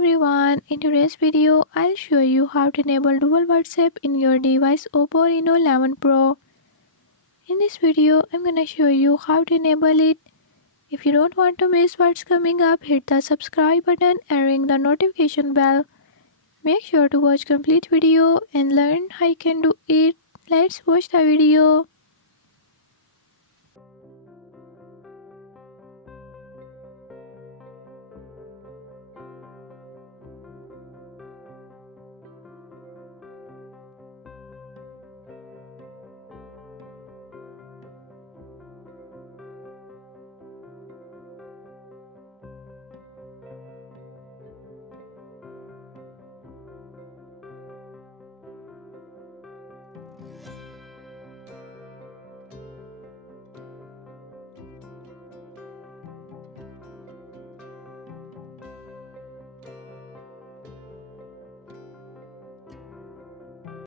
everyone, in today's video I'll show you how to enable dual WhatsApp in your device Oppo Reno 11 Pro. In this video I'm gonna show you how to enable it. If you don't want to miss what's coming up, hit the subscribe button and ring the notification bell. Make sure to watch complete video and learn how you can do it. Let's watch the video.